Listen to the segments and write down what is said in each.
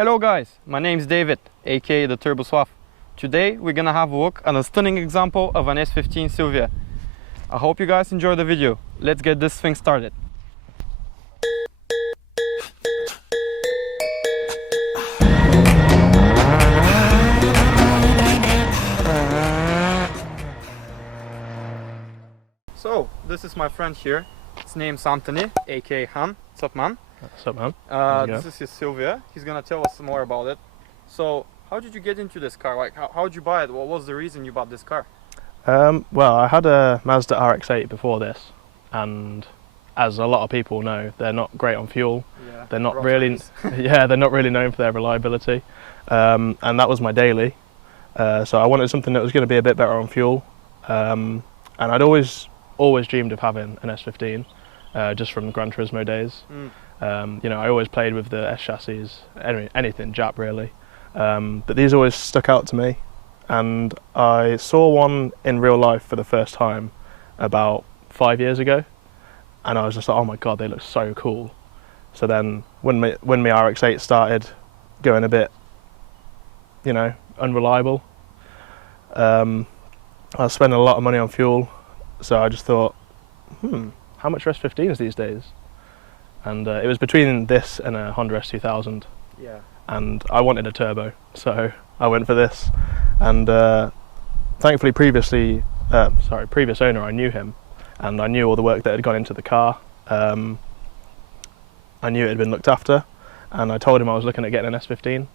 Hello guys, my name is David, aka the Turboslav. Today we're gonna have a look at a stunning example of an S15 Silvia. I hope you guys enjoy the video. Let's get this thing started. So, this is my friend here. His name's Anthony, aka Han. What's up, man? What's up, man? This is his Silvia. He's gonna tell us some more about it. So, how did you get into this car? Like, how did you buy it? What was the reason you bought this car? Well, I had a Mazda RX-8 before this, and as a lot of people know, they're not great on fuel. Yeah, they're not really, they're not really known for their reliability, and that was my daily. So I wanted something that was going to be a bit better on fuel, and I'd always dreamed of having an S15, just from Gran Turismo days. You know, I always played with the S-Chasis, anything Jap really, but these always stuck out to me, and I saw one in real life for the first time about 5 years ago, and I was just like, oh my god, they look so cool. So then when my RX-8 started going a bit, you know, unreliable, I was spending a lot of money on fuel, so I just thought, how much are S15s these days? And it was between this and a Honda S2000. Yeah. And I wanted a turbo, so I went for this. And thankfully, previous owner, I knew him, and I knew all the work that had gone into the car. I knew it had been looked after, and I told him I was looking at getting an S15.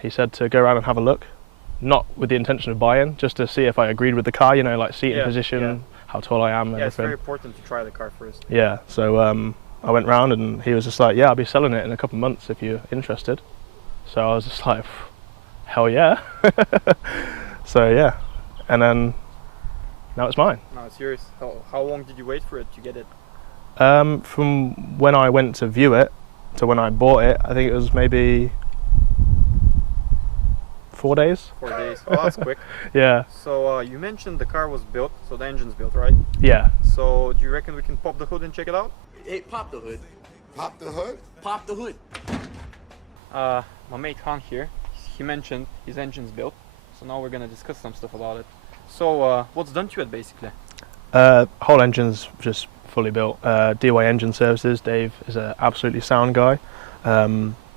He said to go around and have a look, not with the intention of buying, just to see if I agreed with the car, you know, like seating position, how tall I am, and everything. It's very important to try the car first. Yeah, so I went round and he was just like, yeah, I'll be selling it in a couple of months if you're interested. So I was just like, hell yeah. So yeah, and then now it's mine. No, it's yours. How long did you wait for it to get it? From when I went to view it to when I bought it, I think it was maybe 4 days. 4 days. Oh, that's quick. Yeah. So you mentioned the car was built, so the engine's built, right? Yeah. So do you reckon we can pop the hood and check it out? Hey, pop the hood. Pop the hood? Pop the hood. My mate Han here, he mentioned his engine's built, so now we're gonna discuss some stuff about it. So what's done to it basically? Whole engine's just fully built. DY Engine Services, Dave is an absolutely sound guy.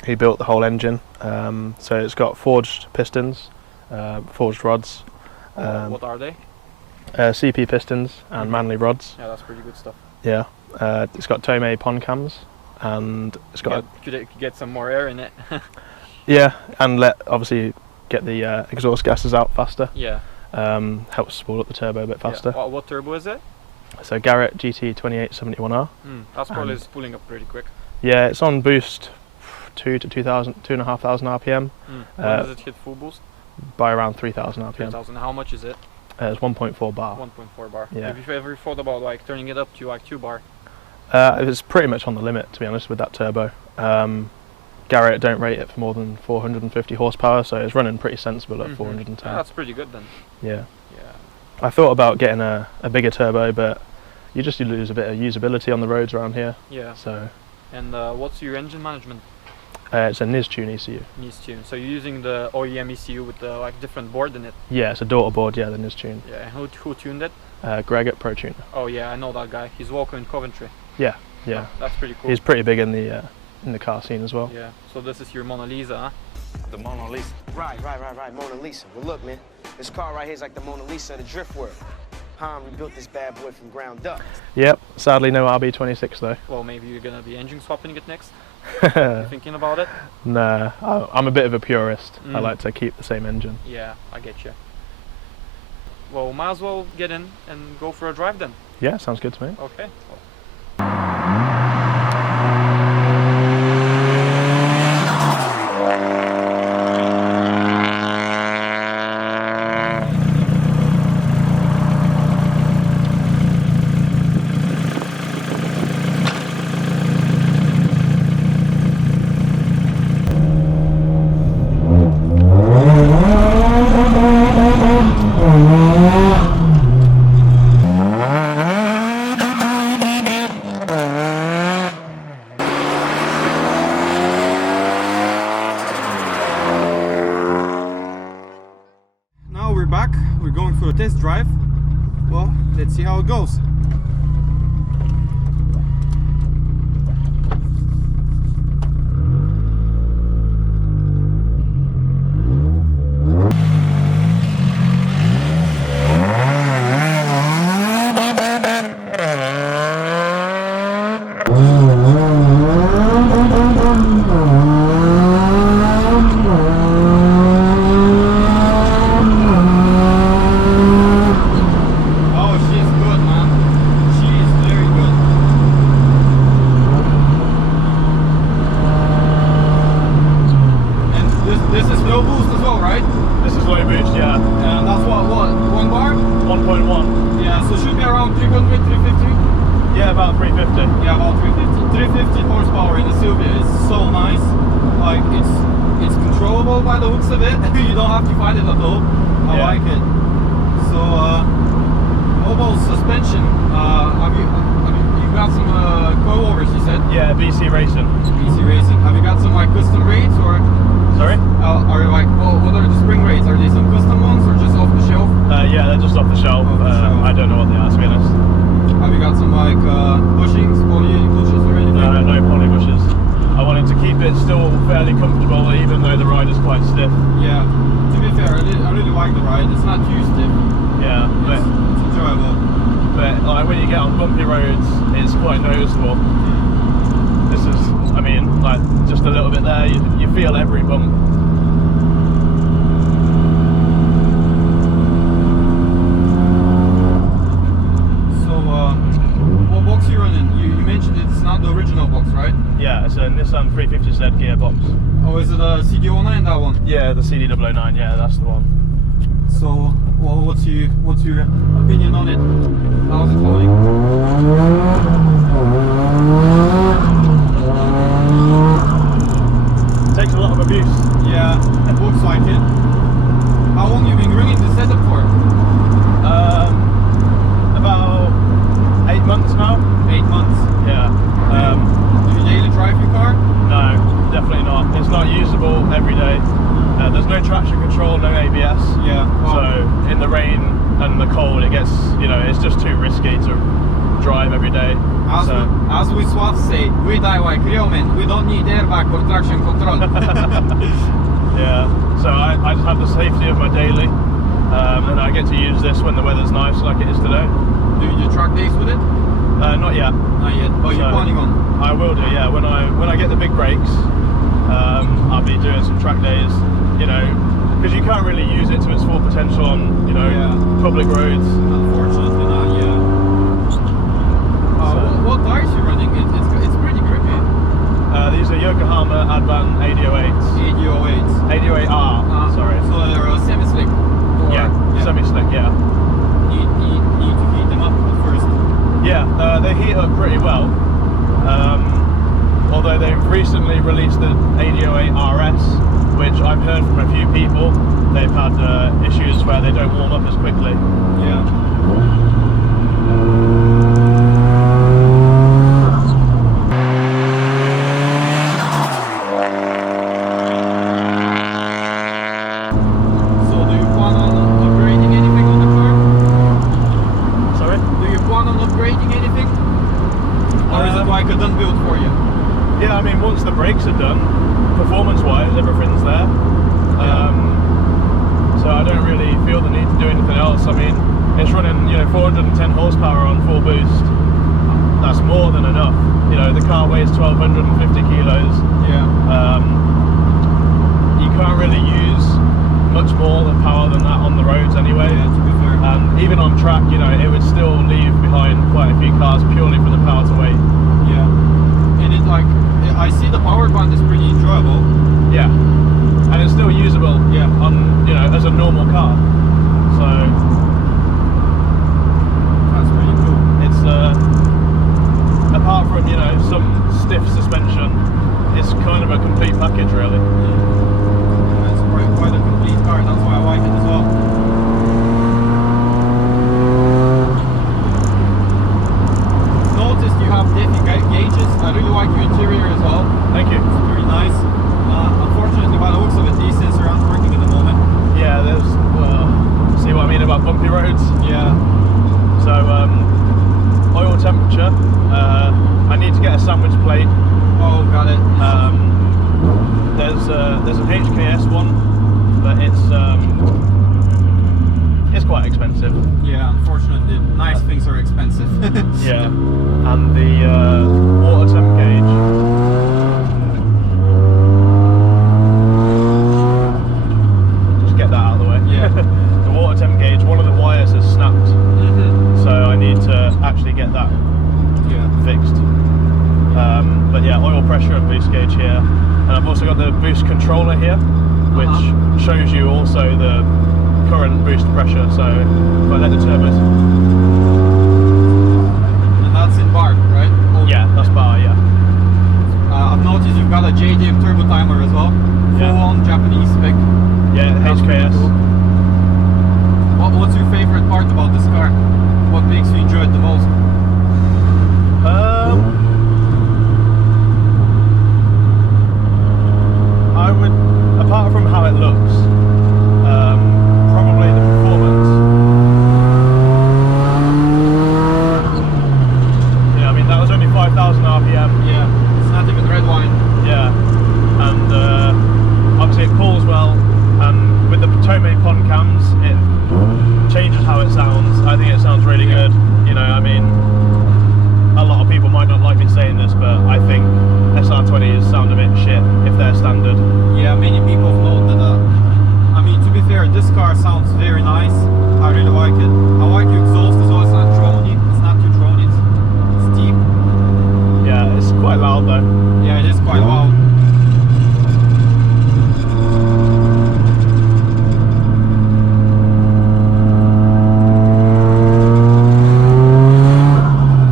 He built the whole engine, so it's got forged pistons, forged rods. What are they? CP pistons and Manley rods. Yeah, that's pretty good stuff. Yeah, it's got Tomei pond cams, and it's got. Could it get some more air in it? Yeah, and obviously get the exhaust gases out faster. Yeah. Helps spool up the turbo a bit faster. Yeah. What turbo is it? So Garrett GT 2871R. That's probably spooling up pretty quick. Yeah, it's on boost 2,500 RPM. When does it hit full boost? By around 3,000 RPM. 3,000. How much is it? It's 1.4 bar. 1.4 bar. Yeah. Have you ever thought about like turning it up to like 2 bar? It was pretty much on the limit, to be honest, with that turbo. Garrett don't rate it for more than 450 horsepower, so it's running pretty sensible at 410. Yeah, that's pretty good then. Yeah. Yeah. I thought about getting a bigger turbo, but you lose a bit of usability on the roads around here. Yeah. So. And what's your engine management? It's a Nissan ECU. Nissan. So you're using the OEM ECU with the like different board in it? Yeah, it's a daughter board. Yeah, the Nissan. Yeah. And who tuned it? Greg at Pro Tuner. Oh yeah, I know that guy. He's local in Coventry. Yeah. Yeah. Oh, that's pretty cool. He's pretty big in the car scene as well. Yeah. So this is your Mona Lisa, huh? The Mona Lisa. Right. Mona Lisa. Well, look, man. This car right here is like the Mona Lisa of the drift world. We built this bad boy from ground up. Yep. Sadly, no RB26 though. Well, maybe you're gonna be engine swapping it next. You thinking about it? Nah, I'm a bit of a purist. I like to keep the same engine. Yeah, I get you. Well, might as well get in and go for a drive then. Yeah, sounds good to me. Okay. it goes. Yeah, about 350. Yeah, about 350. 350 horsepower in the Silvia is so nice. Like it's controllable by the looks of it. You don't have to fight it at all. I like it. So mobile suspension. You got some coilovers? You said. Yeah, BC Racing. BC Racing. Have you got some like custom rates or? Sorry? Are you like, well, what are the spring rates? Are they some custom ones or just off the shelf? Yeah, they're just off the shelf. I don't know what they are, to be honest. Have you got some like bushings, poly bushes or anything? No poly bushes. I wanted to keep it still fairly comfortable, even though the ride is quite stiff. Yeah. To be fair, I really like the ride. It's not too stiff. Yeah, it's enjoyable. But like when you get on bumpy roads, it's quite noticeable. This is, I mean, like just a little bit there, you feel every bump. What box are you running? You mentioned it's not the original box, right? Yeah, it's a Nissan 350Z gearbox. Oh, is it a CD09, that one? Yeah, the CD009, yeah, that's the one. So, well, what's your opinion on it? How's it going? Takes a lot of abuse. Yeah, it looks like it. How long have you been running the setup for? About 8 months now. 8 months. Yeah. Do you daily drive your car? No, definitely not. It's not usable every day. There's no traction control, no ABS. Yeah. Wow. So in the rain and the cold, it gets, it's just too risky to drive every day. As we Swav say, we die like real men. We don't need airbag or traction control. Yeah. So I just have the safety of my daily, and I get to use this when the weather's nice, like it is today. Do you do track days with it? Not yet. Not yet. But you're planning on? I will do. Yeah. When I get the big breaks, I'll be doing some track days. Because you can't really use it to its full potential on public roads. Unfortunately not. Yeah. What tires are you running? It's pretty grippy. These are Yokohama Advan 808s. 808s. 808R. Sorry. So they're semi-slick. Yeah. Semi-slick. Yeah. Need to heat them up at first. Yeah. They heat up pretty well. Although they've recently released the 808 RS, which I've heard from a few people, they've had issues where they don't warm up as quickly. Yeah. So do you plan on upgrading anything on the car? Sorry? Do you plan on upgrading anything? Or is it like a done build for you? Yeah, I mean, once the brakes are done, performance-wise, everything's there. So I don't really feel the need to do anything else. I mean, it's running, 410 horsepower on full boost. That's more than enough. The car weighs 1,250 kilos. Yeah. You can't really use much more power than that on the roads anyway. Yeah, to be fair. And even on track, it would still leave behind quite a few cars purely for the power to weight. Yeah. And it's like, I see the power band is pretty enjoyable. Yeah. And it's still usable, on as a normal car. So that's pretty cool. it's apart from some stiff suspension, it's kind of a complete package, really. Yeah, it's quite a complete car. That's why I like it as well. Noticed you have different gauges. I really like your interior as well. Thank you. It's very nice. Unfortunately, by the looks of it, these sensors aren't working at the moment. Yeah, there's see what I mean about bumpy roads. Yeah. So one, but it's quite expensive. Yeah, unfortunately, nice things are expensive. Yeah, and the water temp gauge. Just get that out of the way. Yeah. The water temp gauge, one of the wires has snapped, so I need to actually get that fixed. But yeah, oil pressure and boost gauge here, and I've also got the boost controller here, which shows you also the current boost pressure. So if I let the turbos, And that's in bar, right? yeah, that's bar, yeah. I've noticed you've got a JDM turbo timer as well. Yeah. Full on Japanese spec. Yeah, That's pretty HKS. cool. What's your favorite part about this car? What makes you enjoy it the most? I would, apart from how it looks, probably the performance. Yeah, I mean that was only 5,000 RPM. Yeah, it's not even red wine. Yeah, and obviously it pulls well, and with the Tomei Pon cams, it changes how it sounds. I think it sounds really good. You know, I mean, a lot of people might not like me saying this, but I think SR20s sound a bit shit if they're standard. Yeah, many people have noted that. I mean, to be fair, this car sounds very nice. I really like it. I like the exhaust as well. It's not drony. It's not too drony. It's deep. Yeah, it's quite loud though. Yeah, it is quite loud.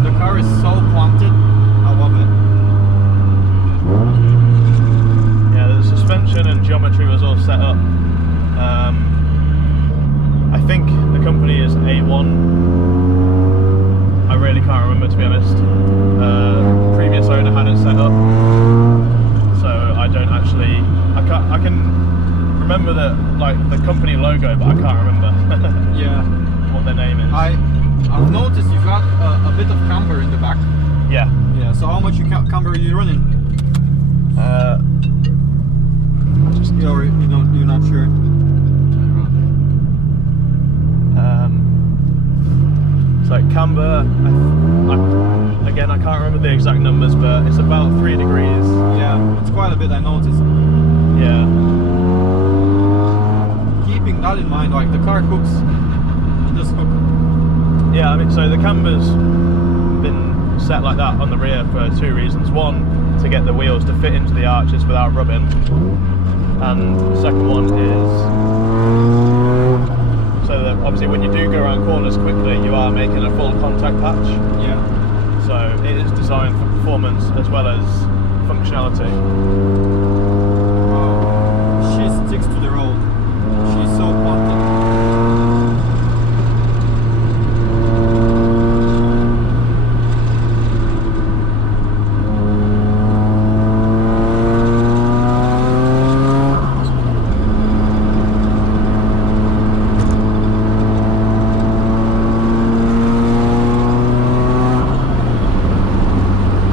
The car is so planted. I love it. Yeah, the suspension and geometry was all set up. I think the company is A1. I really can't remember, to be honest. Previous owner had it set up, so I don't actually. I can remember like the company logo, but I can't remember. Yeah. What their name is. I've noticed you've got a bit of camber in the back. Yeah. Yeah. So how much camber are you running? You're not sure. It's like camber. Again, I can't remember the exact numbers, but it's about 3 degrees. Yeah, it's quite a bit. I noticed. Yeah. Keeping that in mind, like the car hooks, this hook. Yeah, I mean, so the camber's been set like that on the rear for 2 reasons. One, to get the wheels to fit into the arches without rubbing, and the second one is so that obviously when you do go around corners quickly, you are making a full contact hatch. Yeah. So it is designed for performance as well as functionality. She sticks to the road. She's so planted.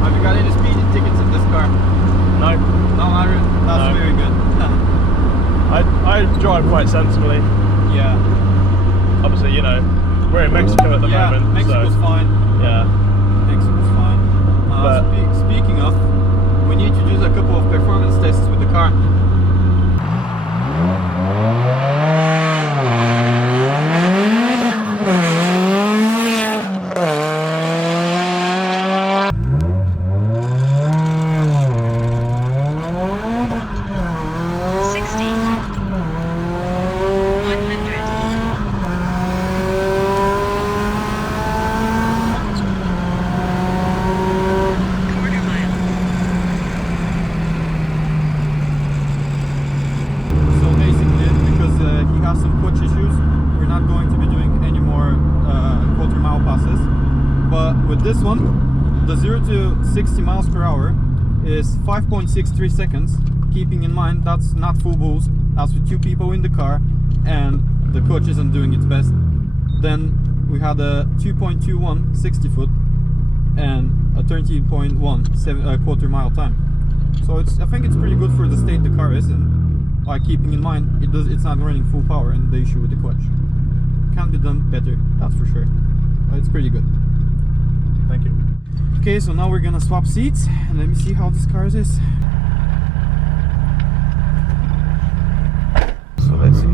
Have you got any speeding tickets in this car? No, No, that's No. very good. I drive quite sensibly. Yeah. Obviously, you know, we're in Mexico at the Yeah, moment. Mexico's so, fine. yeah. Mexico's fine. But- Speaking of, we need to do a couple of performance tests with the car. So basically, because he has some clutch issues, we're not going to be doing any more quarter-mile passes. But with this one, the 0 to 60 miles per hour is 5.63 seconds. Keeping in mind that's not full boost, that's with 2 people in the car, and the clutch isn't doing its best. Then we had a 2.21 60 foot and a 13.1 quarter-mile time. So I think it's pretty good for the state the car is in. like keeping in mind it's not running full power, and the issue with the clutch can be done better, that's for sure. But it's pretty good. Thank you. Okay, so now we're gonna swap seats and let me see how this car is. So let's see.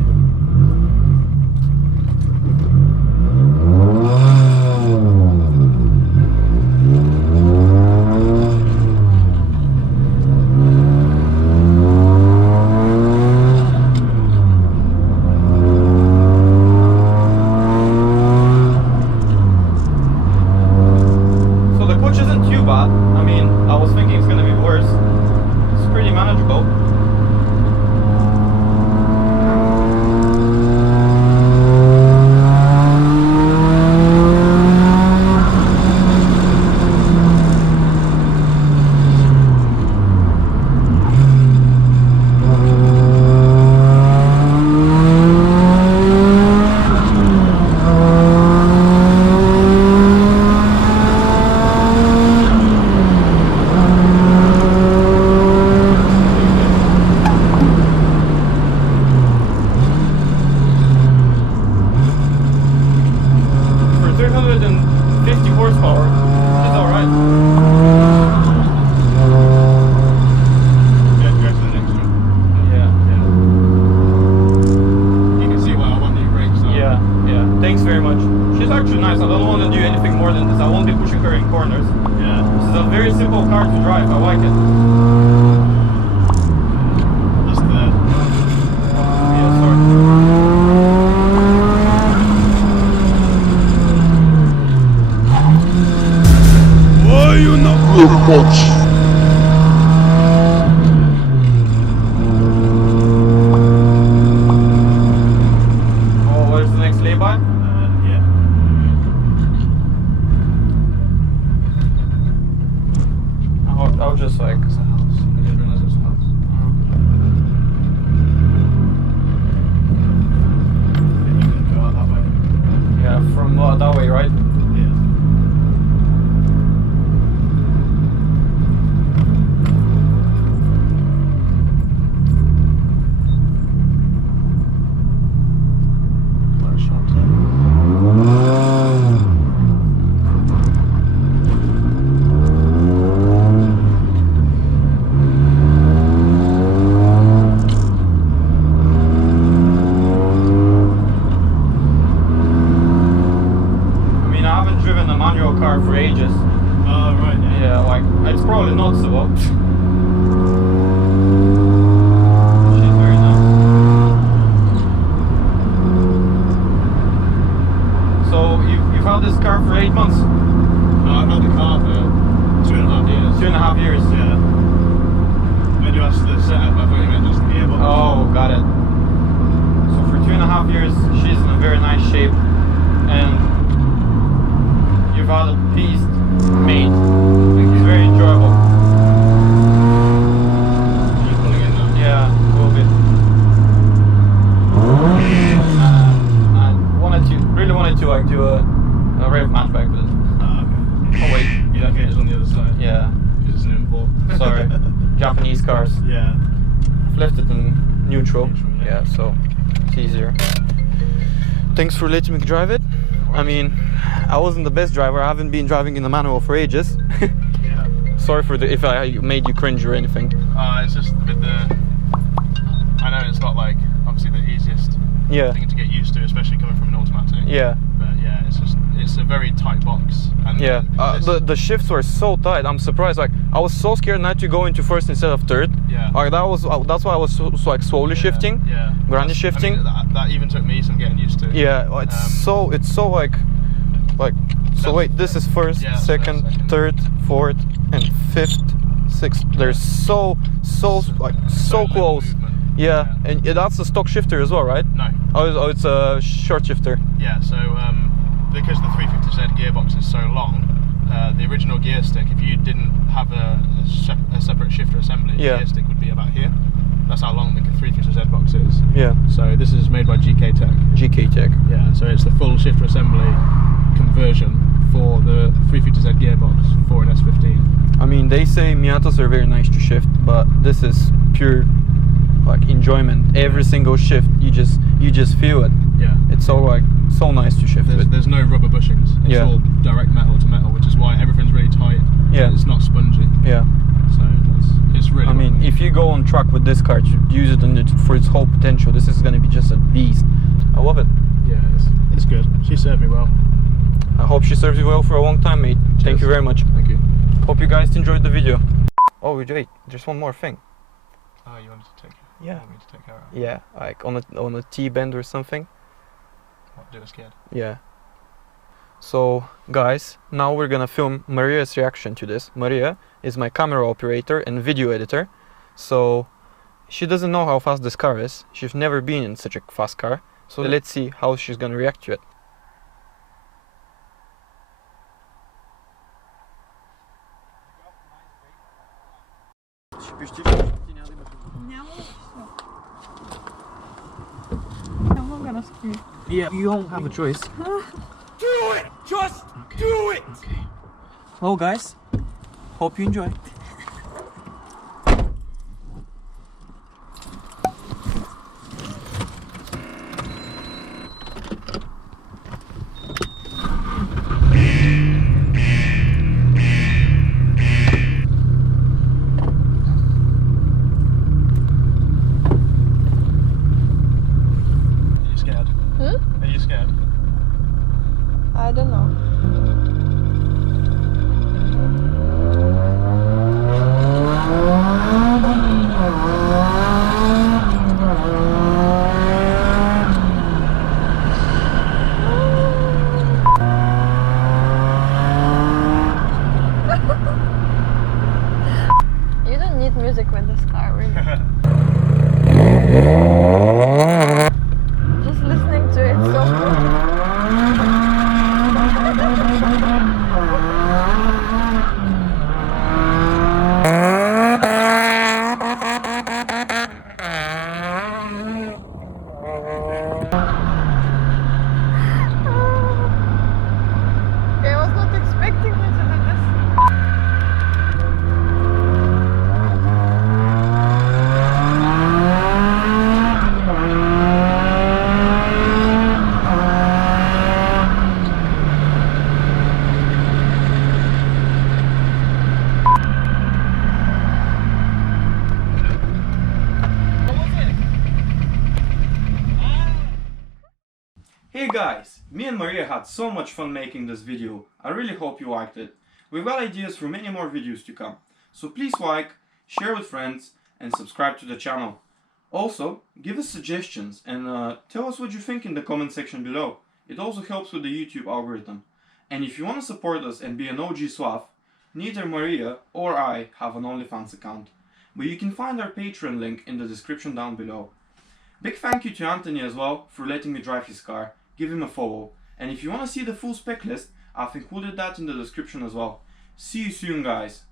Thanks for letting me drive it. I mean, I wasn't the best driver. I haven't been driving in the manual for ages. Yeah. Sorry for if I made you cringe or anything. It's just with the... I know it's not like, obviously the easiest thing to get used to, especially coming from an automatic. Yeah. But yeah, it's a very tight box. And yeah. The shifts were so tight. I'm surprised. Like, I was so scared not to go into first instead of third. Yeah. Like that's why I was so like slowly shifting. Yeah. Granny shifting. I mean, that even took me some getting used to. Yeah. It's so like. So wait, this is first, second, third, fourth, and fifth, sixth. They're so close. Yeah, and that's a stock shifter as well, right? No. Oh, it's a short shifter. Yeah, so because the 350Z gearbox is so long, the original gear stick, if you didn't have a separate shifter assembly, the gear stick would be about here. That's how long the 350Z box is. Yeah. So this is made by GK Tech. GK Tech. Yeah, so it's the full shifter assembly conversion for the 350Z gearbox for an S15. I mean, they say Miatas are very nice to shift, but this is pure like enjoyment. Every single shift, you just feel it. Yeah. It's so like so nice to shift with. There's no rubber bushings. It's all direct metal to metal, which is why everything's really tight. Yeah. It's not spongy. Yeah. So it's really. I mean, if you go on track with this car to use it for its whole potential, this is going to be just a beast. I love it. Yeah, it's good. She served me well. I hope she serves you well for a long time, mate. Cheers. Thank you very much. Thank you. Hope you guys enjoyed the video. Oh wait, there's one more thing. Oh, you wanted to take? Yeah. You want me to take her out? Yeah, like on a T-bend or something. What, do her scared? Yeah. So guys, now we're gonna film Maria's reaction to this. Maria is my camera operator and video editor. So she doesn't know how fast this car is. She's never been in such a fast car. So let's see how she's gonna react to it. Yeah, you don't have a choice. Do it! Just do it! Okay. Well guys, hope you enjoy. Are you scared? I don't know. You don't need music with this car, really. Just listening to it, so I was not expecting you to do this. Hey guys, me and Maria had so much fun making this video. I really hope you liked it. We've got ideas for many more videos to come. So please like, share with friends and subscribe to the channel. Also, give us suggestions and tell us what you think in the comment section below. It also helps with the YouTube algorithm. And if you want to support us and be an OG Slav, neither Maria or I have an OnlyFans account. But you can find our Patreon link in the description down below. Big thank you to Anthony as well for letting me drive his car. Give him a follow. And if you want to see the full spec list, I've included that in the description as well. See you soon guys.